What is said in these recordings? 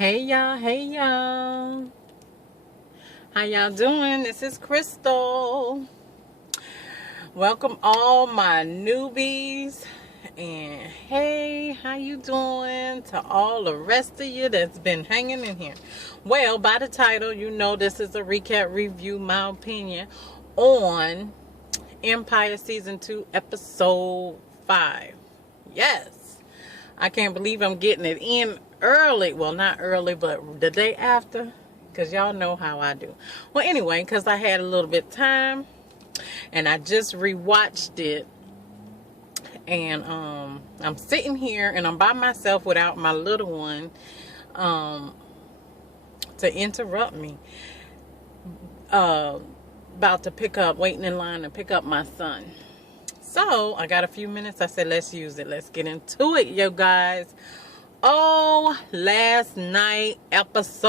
Hey y'all, hey y'all. How y'all doing? This is Crystal. Welcome all my newbies. And hey, how you doing to all the rest of you that's been hanging in here? Well, by the title, you know this is a recap review, my opinion, on Empire Season 2, Episode 5. Yes. I can't believe I'm getting it in early. Well, not early, but the day after. Because y'all know how I do. Well, anyway, because I had a little bit of time. And I just rewatched it. And I'm sitting here and I'm by myself without my little one to interrupt me. About to pick up, waiting in line to pick up my son. So, I got a few minutes. I said, let's use it. Let's get into it, you guys. Oh, last night episode.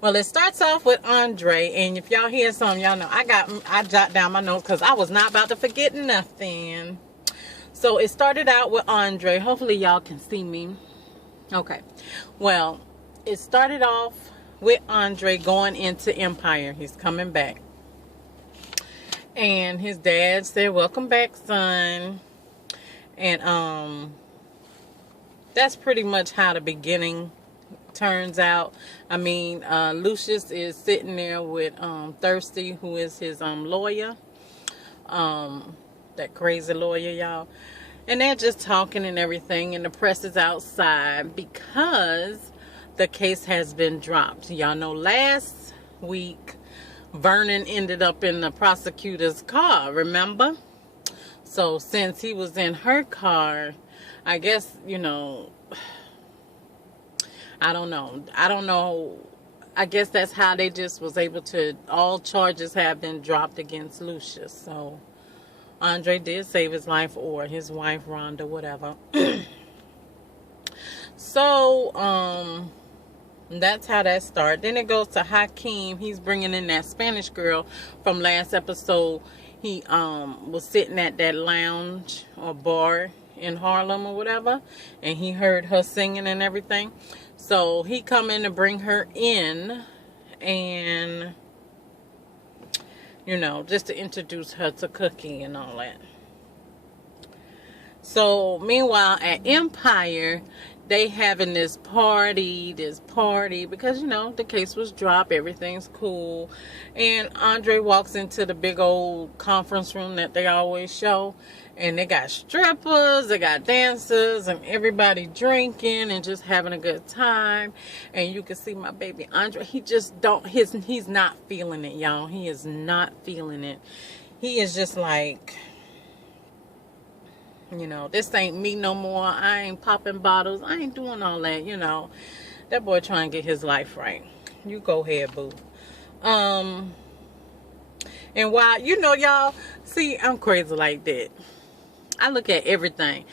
Well, it starts off with Andre. And if y'all hear something, y'all know I jot down my notes because I was not about to forget nothing. So, it started out with Andre. Hopefully, y'all can see me. Okay. Well, it started off with Andre going into Empire. He's coming back. And his dad said, welcome back, son. And that's pretty much how the beginning turns out. I mean, Lucious is sitting there with Thirsty, who is his lawyer. That crazy lawyer, y'all. And they're just talking and everything. And the press is outside because the case has been dropped. Y'all know last week Vernon ended up in the prosecutor's car, remember? So since he was in her car, I guess, you know, I don't know. I guess that's how they just was able to, all charges have been dropped against Lucious. So Andre did save his life, or his wife, Rhonda, whatever. So, that's how that started. Then it goes to Hakeem. He's bringing in that Spanish girl from last episode. He was sitting at that lounge or bar in Harlem or whatever, and he heard her singing and everything. So he come in to bring her in, and you know, just to introduce her to Cookie and all that. So meanwhile at Empire, they having this party because, you know, the case was dropped, everything's cool. And Andre walks into the big old conference room that they always show, and they got strippers, they got dancers, and everybody drinking and just having a good time. And you can see my baby Andre, he just he's not feeling it, y'all. He is not feeling it. He is just like, you know, this ain't me no more. I ain't popping bottles. I ain't doing all that, you know. That boy trying to get his life right. You go ahead, boo. And while, you know, y'all, see, I'm crazy like that. I look at everything.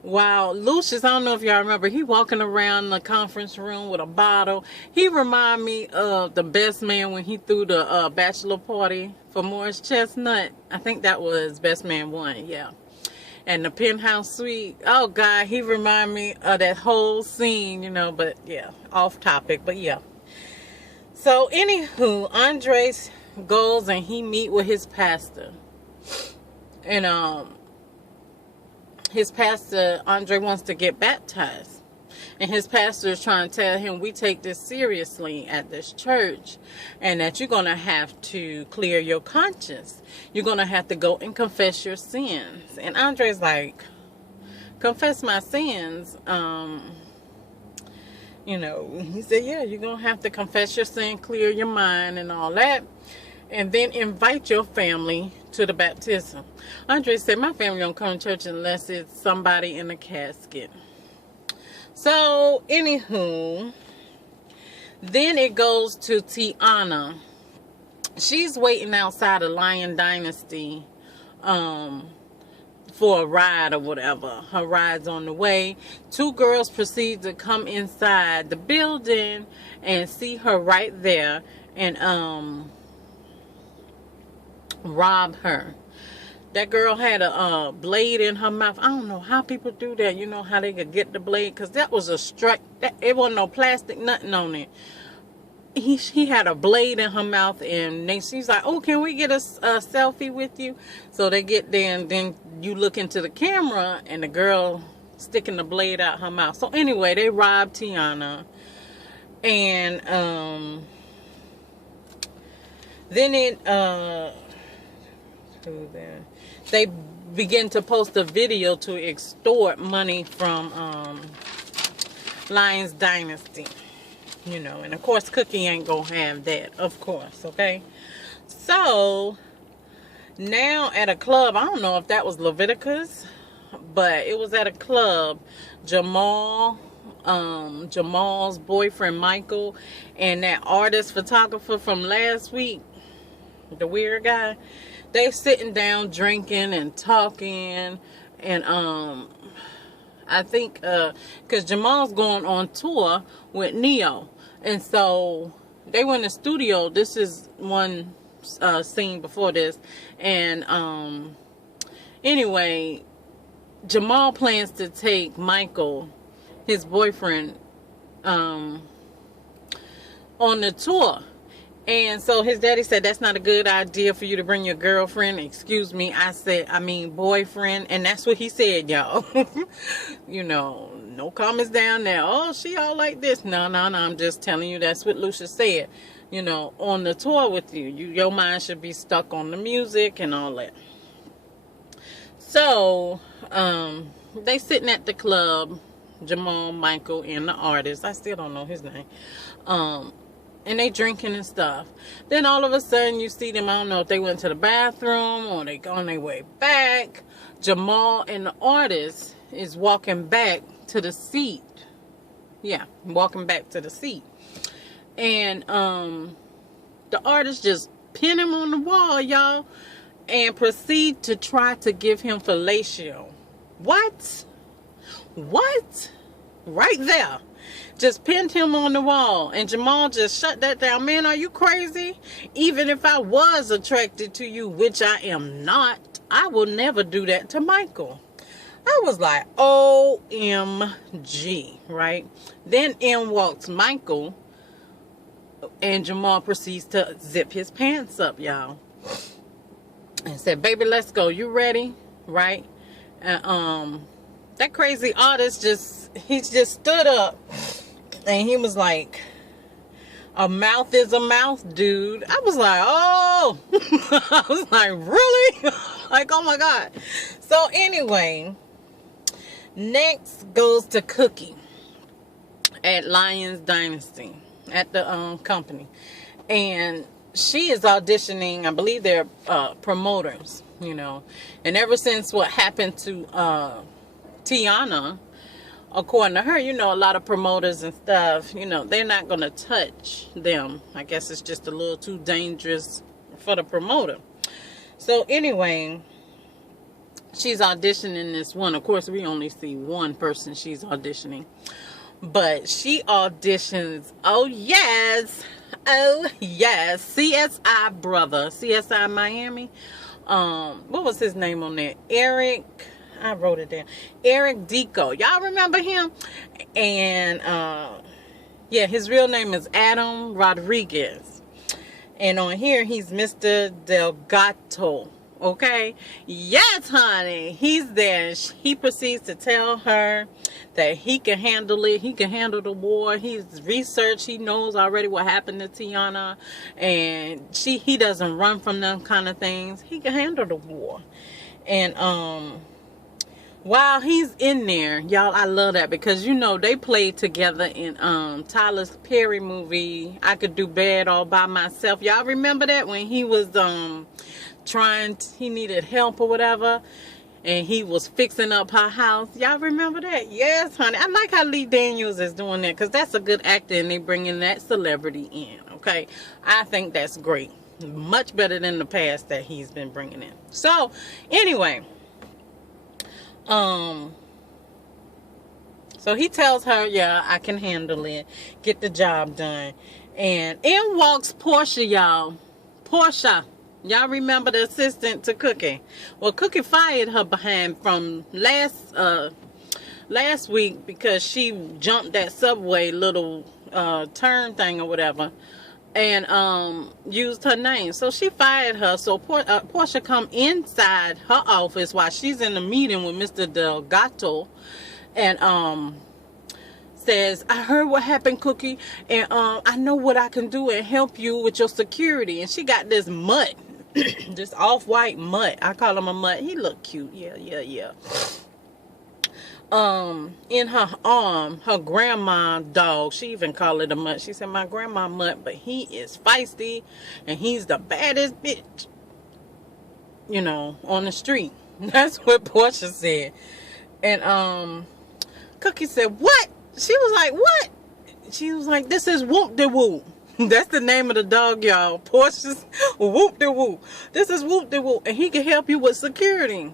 While Lucious, I don't know if y'all remember, he walking around the conference room with a bottle. He remind me of the Best Man when he threw the bachelor party for Morris Chestnut. I think that was Best Man 1, yeah. And the penthouse suite. Oh, God, he remind me of that whole scene, you know. But, yeah, off topic. But, yeah. So, anywho, Andres goes and he meet with his pastor. And, his pastor, Andre, wants to get baptized. And his pastor is trying to tell him, we take this seriously at this church, and that you're going to have to clear your conscience. You're going to have to go and confess your sins. And Andre's like, confess my sins? You know, he said, yeah, you're going to have to confess your sin, clear your mind and all that, and then invite your family to the baptism. Andre said, my family don't come to church unless it's somebody in a casket. So, anywho, then it goes to Tiana. She's waiting outside of Lion Dynasty for a ride or whatever. Her ride's on the way. Two girls proceed to come inside the building and see her right there and rob her. That girl had a blade in her mouth. I don't know how people do that. You know how they could get the blade? Because that was a strike. It wasn't no plastic, nothing on it. He had a blade in her mouth, and she's like, oh, can we get a selfie with you? So they get there, and then you look into the camera, and the girl sticking the blade out her mouth. So anyway, they robbed Tiana. And then they begin to post a video to extort money from Lions Dynasty, you know, and of course Cookie ain't gonna have that, of course, okay? So now at a club, I don't know if that was Leviticus, but it was at a club. Jamal's boyfriend Michael and that artist photographer from last week, the weird guy, they sitting down drinking and talking, and I think because Jamal's going on tour with Neo, and so they were in the studio. This is one scene before this, and anyway, Jamal plans to take Michael, his boyfriend, on the tour. And so his daddy said, that's not a good idea for you to bring your girlfriend. Excuse me, I mean boyfriend. And that's what he said, y'all. You know, no comments down there. Oh, she all like this. No, I'm just telling you that's what Lucious said. You know, on the tour with you. Your mind should be stuck on the music and all that. So, they sitting at the club, Jamal, Michael, and the artist. I still don't know his name. And they drinking and stuff. Then all of a sudden you see them, I don't know if they went to the bathroom or they on their way back. Jamal and the artist is walking back to the seat. Yeah, walking back to the seat. And the artist just pin him on the wall, y'all, and proceed to try to give him fellatio. What? Right there. Just pinned him on the wall, and Jamal just shut that down. Man, are you crazy? Even if I was attracted to you, which I am not, I will never do that to Michael. I was like, OMG, right? Then in walks Michael, and Jamal proceeds to zip his pants up, y'all, and said, baby, let's go. You ready? Right? And that crazy artist he just stood up, and he was like, a mouth is a mouth, dude. I was like, oh. I was like, really? Like, oh my God. So anyway, next goes to Cookie at Lions Dynasty at the company, and she is auditioning. I believe they're promoters, you know, and ever since what happened to Tiana, according to her, you know, a lot of promoters and stuff, you know, they're not going to touch them. I guess it's just a little too dangerous for the promoter. So anyway, she's auditioning this one. Of course, we only see one person she's auditioning. But she auditions, oh yes, CSI brother, CSI Miami. What was his name on there? Eric, I wrote it down. Eric Deco. Y'all remember him? And yeah, his real name is Adam Rodriguez. And on here, he's Mr. Delgato. Okay? Yes, honey. He's there. He proceeds to tell her that he can handle it. He can handle the war. He's researched. He knows already what happened to Tiana. And he doesn't run from them kind of things. He can handle the war. And while he's in there, y'all, I love that because, you know, they played together in Tyler Perry movie, I Could Do Bad All By Myself. Y'all remember that when he was he needed help or whatever, and he was fixing up her house? Y'all remember that? Yes, honey. I like how Lee Daniels is doing that because that's a good actor, and they bringing that celebrity in. Okay, I think that's great. Much better than the past that he's been bringing in. So anyway, so he tells her, yeah, I can handle it, get the job done. And in walks Portia, y'all. Portia, Y'all remember the assistant to Cookie? Well, Cookie fired her behind from last week because she jumped that subway little turn thing or whatever, and used her name. So she fired her. So Portia come inside her office while she's in the meeting with Mr. Delgato, and says, I heard what happened, Cookie, and I know what I can do and help you with your security. And she got this mutt, this off-white mutt. I call him a mutt. He look cute. Yeah. In her arm, her grandma dog, she even called it a mutt. She said, my grandma mutt, but he is feisty and he's the baddest bitch, on the street. That's what Portia said. And Cookie said, what? She was like, what? She was like, this is Whoop de Whoop. That's the name of the dog, y'all. Portia's Whoop de Whoop. This is Whoop de Whoop, and he can help you with security.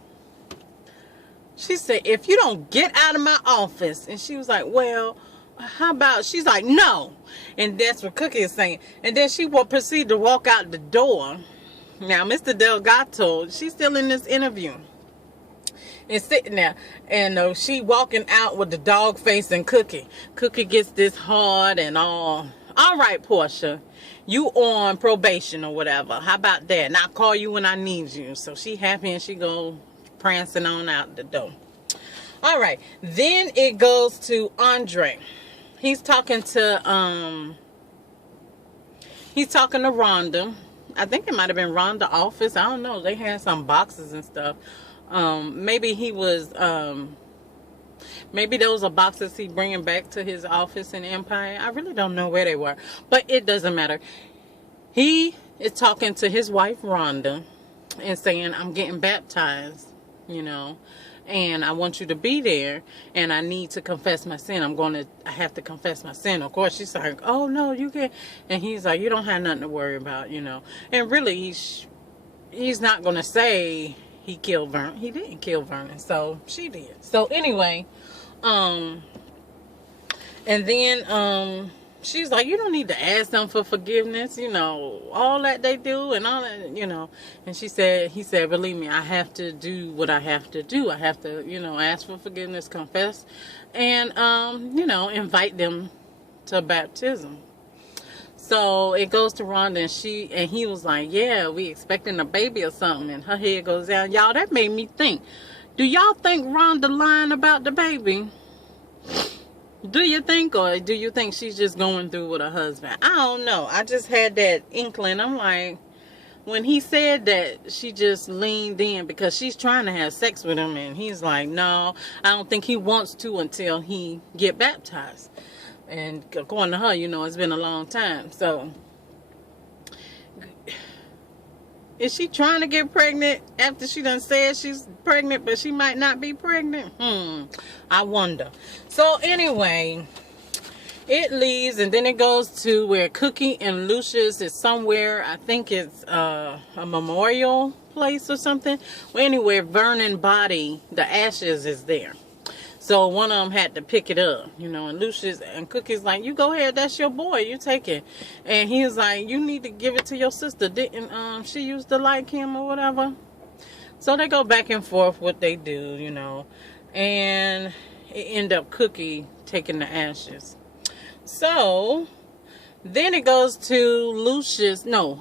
She said, if you don't get out of my office. And she was like, well, how about, she's like, no. And that's what Cookie is saying. And then she will proceed to walk out the door. Now, Mr. Delgato, she's still in this interview and sitting there. And she walking out with the dog facing Cookie. Cookie gets this hard and all right, Portia, you on probation or whatever. How about that? And I'll call you when I need you. So she happy and she go prancing on out the door. All right, then it goes to Andre. He's talking to Rhonda. I think it might have been Rhonda's office. I don't know. They had some boxes and stuff. Maybe he was maybe those are boxes he bringing back to his office in Empire. I really don't know where they were, but it doesn't matter. He is talking to his wife Rhonda and saying, I'm getting baptized, and I want you to be there, and I need to confess my sin. I have to confess my sin. Of course, she's like, oh, no, you can't. And he's like, you don't have nothing to worry about, And really, he's not going to say he killed Vernon. He didn't kill Vernon, so she did. So anyway, and then she's like, you don't need to ask them for forgiveness, all that they do and all that, And he said, believe me, I have to do what I have to do. I have to, ask for forgiveness, confess, and, invite them to baptism. So it goes to Rhonda, and he was like, yeah, we expecting a baby or something. And her head goes down. Y'all, that made me think. Do y'all think Rhonda lying about the baby? Do you think, or do you think she's just going through with her husband? I don't know. I just had that inkling. I'm like, when he said that, she just leaned in because she's trying to have sex with him. And he's like, no, I don't think he wants to until he get baptized. And according to her, it's been a long time. So, is she trying to get pregnant after she done said she's pregnant, but she might not be pregnant? I wonder. So anyway, it leaves, and then it goes to where Cookie and Lucious is somewhere. I think it's a memorial place or something. Well, anyway, Vernon's body, the ashes is there. So one of them had to pick it up, and Lucious and Cookie's like, you go ahead, that's your boy, you take it. And he was like, you need to give it to your sister. Didn't she used to like him or whatever? So they go back and forth what they do, and it end up Cookie taking the ashes. So then it goes to Lucious, the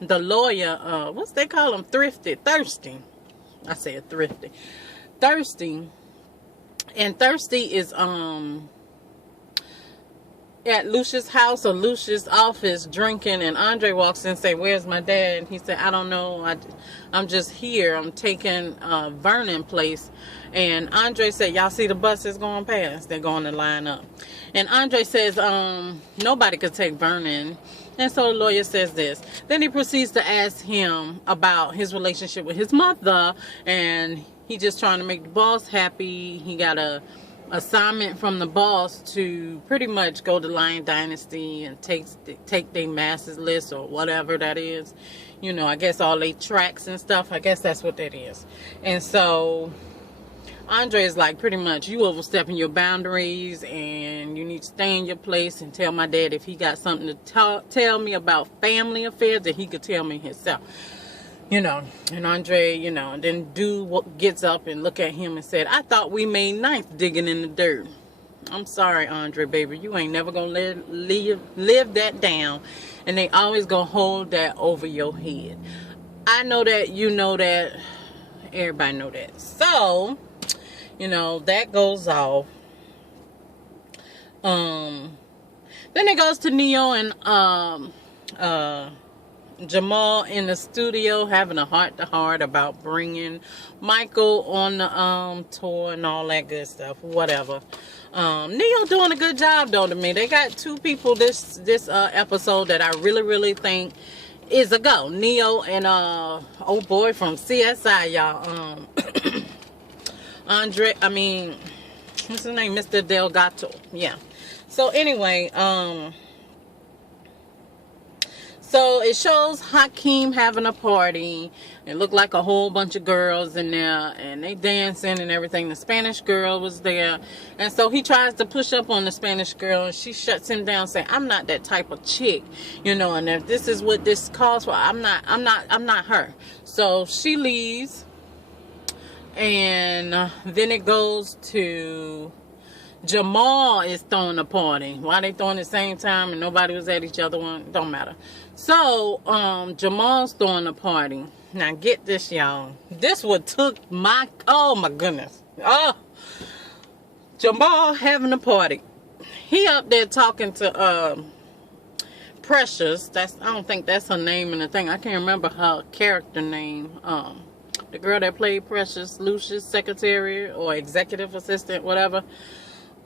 lawyer, what's they call him? Thirsty. I said thrifty. Thirsty, and Thirsty is at Lucious' house or Lucious' office drinking, and Andre walks in and say, where's my dad? And he said, I don't know, I'm just here, I'm taking Vernon place. And Andre said, y'all see the buses going past? They're going to line up. And Andre says, nobody could take Vernon. And so the lawyer says this. Then he proceeds to ask him about his relationship with his mother, and he just trying to make the boss happy. He got a assignment from the boss to pretty much go to Lion Dynasty and take their masses list or whatever that is. I guess all they tracks and stuff. I guess that's what that is. And so Andre is like, pretty much, you overstepping your boundaries, and you need to stay in your place and tell my dad if he got something to tell me about family affairs that he could tell me himself. You know, and Andre, you know, then dude gets up and look at him and said, I thought we made ninth digging in the dirt. I'm sorry, Andre, baby. You ain't never gonna live that down. And they always gonna hold that over your head. I know that, you know that, everybody know that. So, you know, that goes off. Then it goes to Neo and Jamal in the studio having a heart-to-heart about bringing Michael on the tour and all that good stuff, whatever. Neo doing a good job though to me. They got two people this episode that I really think is a go. Neo and old boy from CSI, y'all. What's his name? Mr. Delgado. Yeah. So anyway, so it shows Hakeem having a party. It looked like a whole bunch of girls in there, and they dancing and everything. The Spanish girl was there, and so he tries to push up on the Spanish girl, and she shuts him down, saying, "I'm not that type of chick, you know. And if this is what this calls for, I'm not her." So she leaves, and then it goes to Jamal is throwing a party. Why they throwing at the same time and nobody was at each other one? Don't matter. So Jamal's throwing a party. Now get this, y'all. This what took my, oh my goodness. Oh, Jamal having a party. He up there talking to Precious. I don't think that's her name in the thing. I can't remember her character name. The girl that played Precious, Lucious secretary or executive assistant, whatever.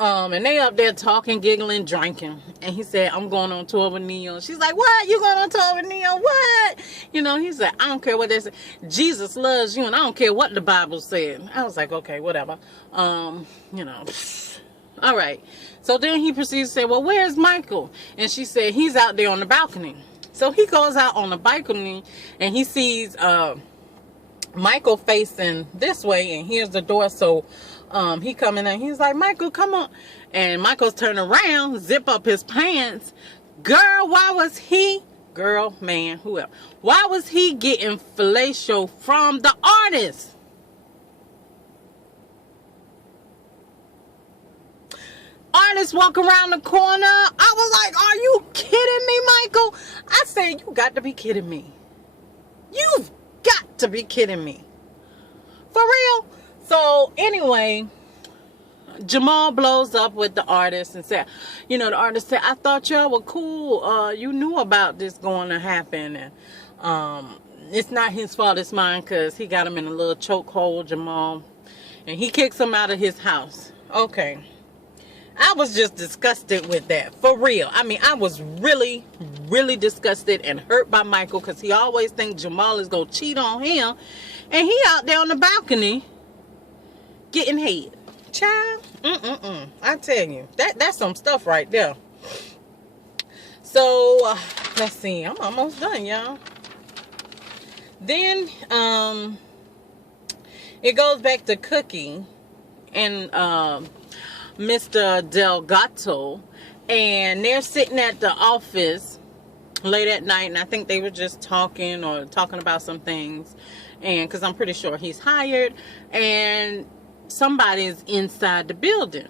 And they up there talking, giggling, drinking. And he said, I'm going on tour with Neo. She's like, what? You going on tour with Neo? What? You know, he said, I don't care what they say. Jesus loves you, and I don't care what the Bible said. I was like, okay, whatever. You know, all right. So then he proceeds to say, well, where's Michael? And she said, he's out there on the balcony. So he goes out on the balcony, and he sees Michael facing this way, and here's the door. So he coming in, he's like, Michael, come on. And Michael's turning around, zip up his pants. Girl, why was he, girl, man, whoever, why was he getting fellatio from the artist? Artist walk around the corner. I was like, are you kidding me, Michael? I said, you got to be kidding me. You've got to be kidding me. For real? So anyway, Jamal blows up with the artist and said, you know, the artist said, I thought y'all were cool. You knew about this going to happen. And it's not his fault, it's mine, because he got him in a little chokehold, Jamal. And he kicks him out of his house. Okay. I was just disgusted with that. For real. I mean, I was really disgusted and hurt by Michael, because he always thinks Jamal is going to cheat on him. And he out there on the balcony getting head. Child, I tell you, that's some stuff right there. So, let's see. I'm almost done, y'all. Then, it goes back to Cookie and Mr. Delgado. And they're sitting at the office late at night. And I think they were just talking about some things. And because I'm pretty sure he's hired. And somebody is inside the building.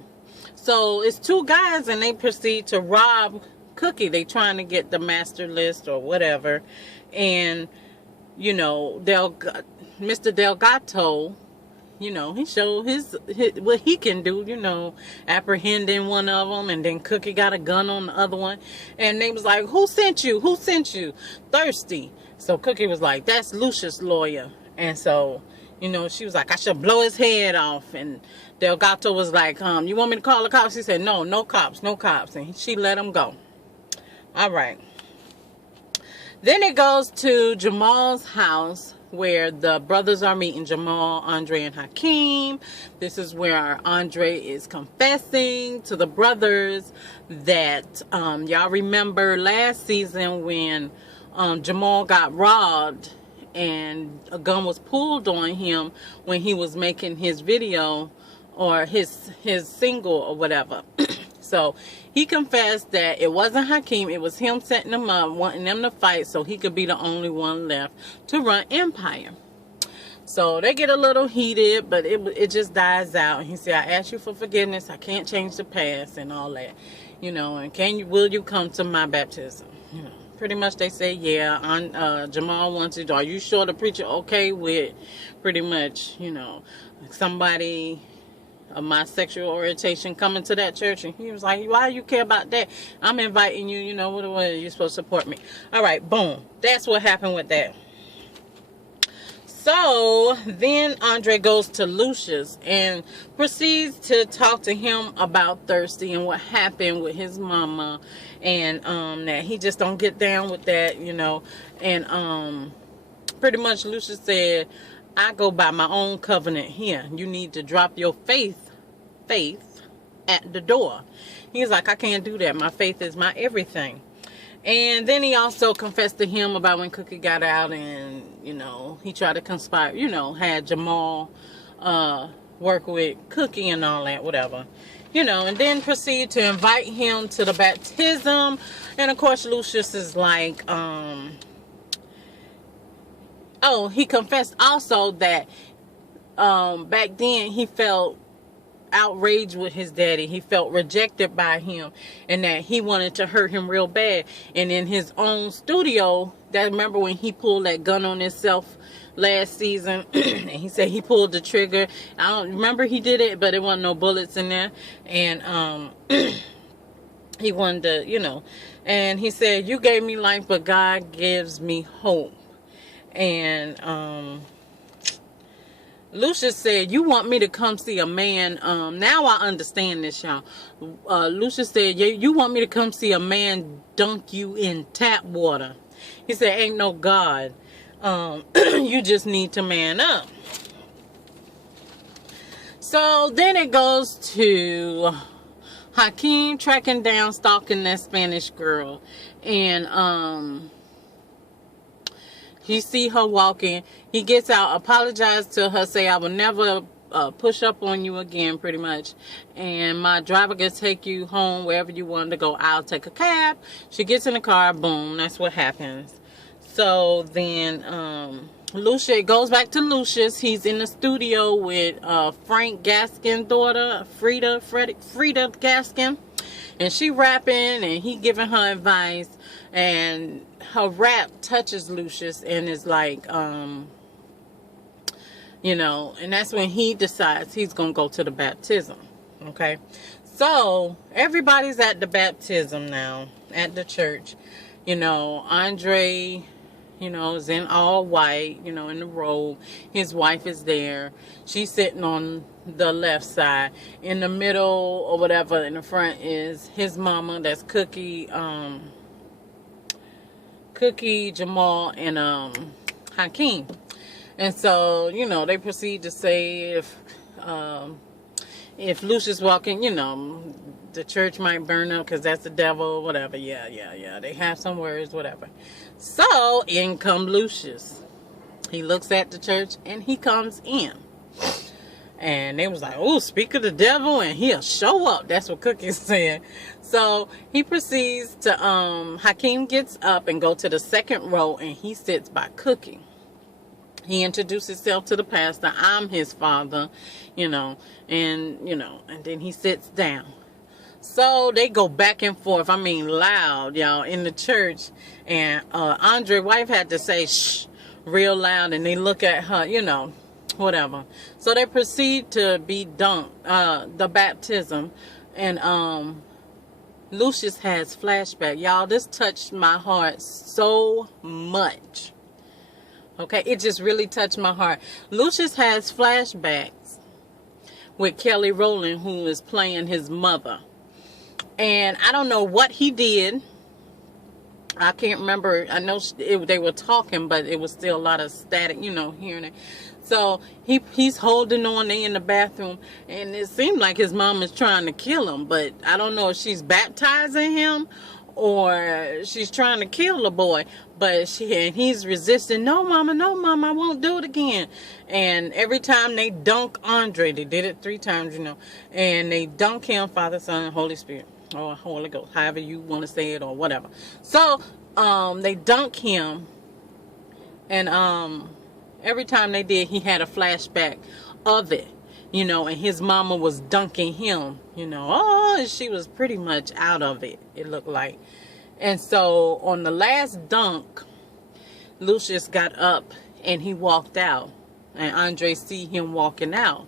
So it's two guys, and they proceed to rob Cookie. They trying to get the master list or whatever. And, you know, Mr. Delgado, you know, he showed his what he can do, you know, apprehending one of them. And then Cookie got a gun on the other one. And they was like, who sent you? Who sent you? Thirsty. So Cookie was like, that's Lucious' lawyer. And so, you know, she was like, I should blow his head off. And Delgado was like, you want me to call the cops? He said, no cops, no cops. And she let him go. All right. Then it goes to Jamal's house, where the brothers are meeting, Jamal, Andre, and Hakeem. This is where Andre is confessing to the brothers that, y'all remember last season when Jamal got robbed, and a gun was pulled on him when he was making his video or his single or whatever. So he confessed that it wasn't Hakeem, it was him setting them up, wanting them to fight so he could be the only one left to run empire. So they get a little heated, but it just dies out. He said, I asked you for forgiveness, I can't change the past and all that, you know, and will you come to my baptism? You know, pretty much they say, yeah. Jamal wants it. Are you sure the preacher okay with pretty much, you know, somebody of my sexual orientation coming to that church? And he was like, why do you care about that? I'm inviting you, you know, what are you supposed to support me? All right, boom. That's what happened with that. So then Andre goes to Lucious and proceeds to talk to him about Thirsty and what happened with his mama, and that he just don't get down with that, you know. And pretty much Lucious said, I go by my own covenant here. You need to drop your faith at the door. He's like, I can't do that. My faith is my everything. And then he also confessed to him about when Cookie got out, and, you know, he tried to conspire, you know, had Jamal work with Cookie and all that, whatever. You know, and then proceed to invite him to the baptism. And, of course, Lucious is like, oh, he confessed also that back then he felt outraged with his daddy. He felt rejected by him, and that he wanted to hurt him real bad. And in his own studio, that remember when he pulled that gun on himself last season, and he said he pulled the trigger. I don't remember he did it, but there wasn't no bullets in there. And he wanted to, you know, and he said, you gave me life, but God gives me hope. And Lucious said, you want me to come see a man. Now I understand this, y'all. Lucious said, you want me to come see a man dunk you in tap water. He said, ain't no God. You just need to man up. So then it goes to Hakeem tracking down, stalking that Spanish girl. And he see her walking. He gets out, apologizes to her, say, I will never push up on you again, pretty much. And my driver can take you home wherever you want to go. I'll take a cab. She gets in the car. Boom. That's what happens. So then Lucious goes back to Lucious. He's in the studio with Frank Gaskin's daughter, Frida Gaskin. And she rapping, and he giving her advice. And her rap touches Lucious and is like, you know, and that's when he decides he's going to go to the baptism. Okay. So everybody's at the baptism now at the church. You know, Andre, you know, is in all white, you know, in the robe. His wife is there. She's sitting on the left side. In the middle or whatever, in the front is his mama. That's Cookie, Jamal, and Hakeem. And so, you know, they proceed to say if Lucious walking, you know, the church might burn up because that's the devil, whatever. Yeah. They have some words, whatever. So, in come Lucious. He looks at the church and he comes in. And they was like, oh, speak of the devil and he'll show up. That's what Cookie said. So he proceeds to, Hakeem gets up and go to the second row, and he sits by Cookie. He introduced himself to the pastor. I'm his father, you know, and then he sits down. So they go back and forth. I mean, loud, y'all, in the church. And Andre's wife had to say, shh, real loud. And they look at her, you know, whatever. So they proceed to be dunked, the baptism. And Lucious has flashback. Y'all, this touched my heart so much. Okay, it just really touched my heart. Lucious has flashbacks with Kelly Rowland, who is playing his mother. And I don't know what he did. I can't remember. I know they were talking, but it was still a lot of static, you know, hearing it. So he's holding on. They in the bathroom, and it seemed like his mom is trying to kill him. But I don't know if she's baptizing him or she's trying to kill the boy, but he's resisting. No, mama, I won't do it again. And every time they dunk Andre, they did it 3 times, and they dunk him, Father, Son, and Holy Spirit, or Holy Ghost, however you want to say it, or whatever. So they dunk him, and every time they did, he had a flashback of it, and his mama was dunking him, and she was pretty much out of it, it looked like. And so on the last dunk, Lucious got up and he walked out, and Andre see him walking out,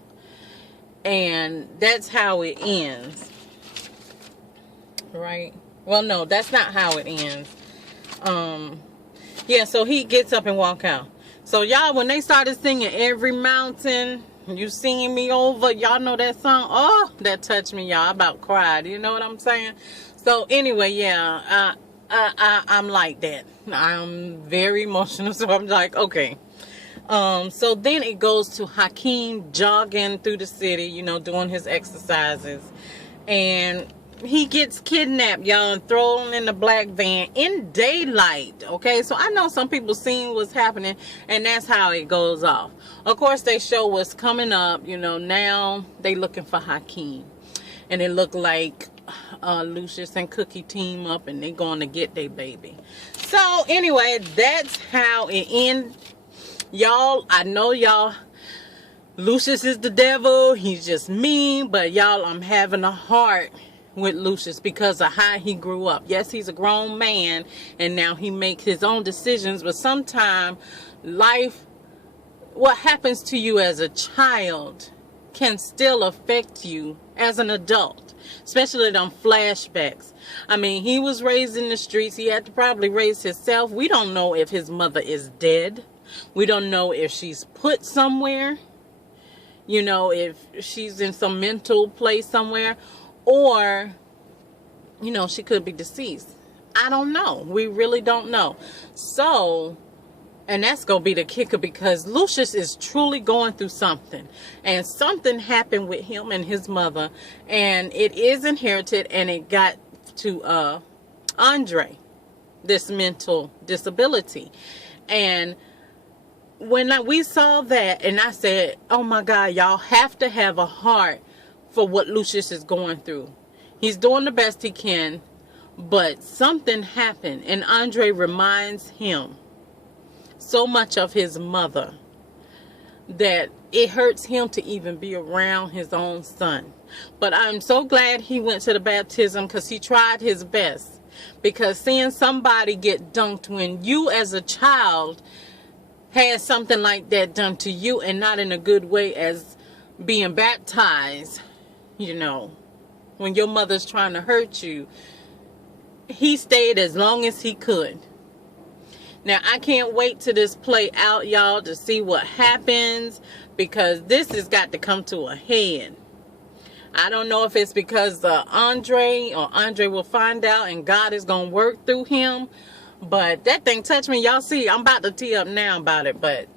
and that's how it ends, right? Well, no, that's not how it ends. Yeah, so he gets up and walk out. So y'all, when they started singing Every Mountain You Singing Me Over, y'all know that song? Oh, that touched me, y'all. I about cried. You know what I'm saying? So anyway, yeah, I'm like that. I'm very emotional, so I'm like, okay. So then it goes to Hakeem jogging through the city, doing his exercises. And he gets kidnapped, y'all, and thrown in the black van in daylight. Okay, so I know some people seen what's happening, and that's how it goes off. Of course, they show what's coming up. Now they looking for Hakeem, and it look like Lucious and Cookie team up, and they going to get their baby. So anyway, that's how it ends, y'all. I know y'all, Lucious is the devil, he's just mean, but y'all, I'm having a heart with Lucious because of how he grew up. Yes, he's a grown man, and now he makes his own decisions, but sometimes life, what happens to you as a child can still affect you as an adult, especially them flashbacks. I mean, he was raised in the streets. He had to probably raise himself. We don't know if his mother is dead. We don't know if she's put somewhere, if she's in some mental place somewhere, or, she could be deceased. I don't know. We really don't know. So, and that's going to be the kicker, because Lucious is truly going through something. And something happened with him and his mother. And it is inherited, and it got to Andre, this mental disability. And when we saw that, and I said, oh my God, y'all have to have a heart for what Lucious is going through. He's doing the best he can, but something happened, and Andre reminds him so much of his mother that it hurts him to even be around his own son. But I'm so glad he went to the baptism, because he tried his best. Because seeing somebody get dunked when you as a child had something like that done to you, and not in a good way, as being baptized, when your mother's trying to hurt you, he stayed as long as he could. Now, I can't wait till this play out, y'all, to see what happens, because this has got to come to a head. I don't know if it's because Andre will find out and God is going to work through him, but that thing touched me. Y'all see, I'm about to tee up now about it, but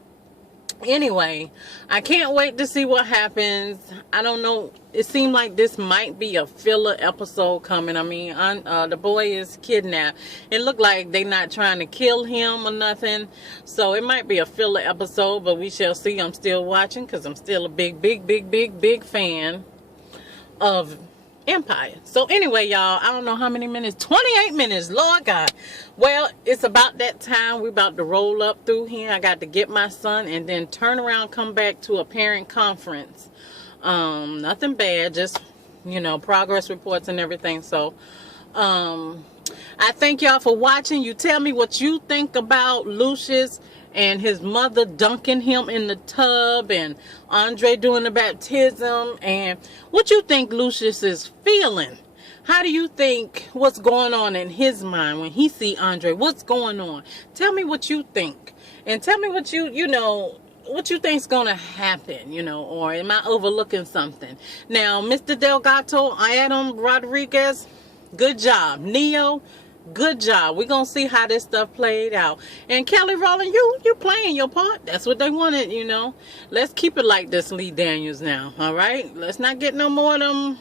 anyway, I can't wait to see what happens. I don't know. It seemed like this might be a filler episode coming. I mean, the boy is kidnapped. It looked like they're not trying to kill him or nothing. So it might be a filler episode, but we shall see. I'm still watching, because I'm still a big fan of Empire. So anyway, y'all, I don't know how many minutes, 28 minutes, Lord God. Well, it's about that time. We're about to roll up through here. I got to get my son and then turn around, come back to a parent conference. Nothing bad, just, progress reports and everything. So, I thank y'all for watching. You tell me what you think about Lucious and his mother dunking him in the tub, and Andre doing the baptism, and what you think Lucious is feeling. How do you think, what's going on in his mind when he see Andre? What's going on? Tell me what you think, and tell me what what you think's gonna happen, or am I overlooking something? Now, Mr. Delgado, Adam Rodriguez, good job. Neo, good job. We're gonna see how this stuff played out. And Kelly Rowland, you playing your part. That's what they wanted, Let's keep it like this, Lee Daniels, now. All right, let's not get no more of them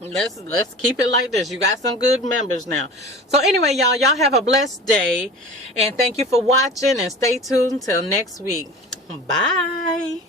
Let's keep it like this. You got some good members now. So anyway, y'all have a blessed day, and thank you for watching, and stay tuned until next week. Bye.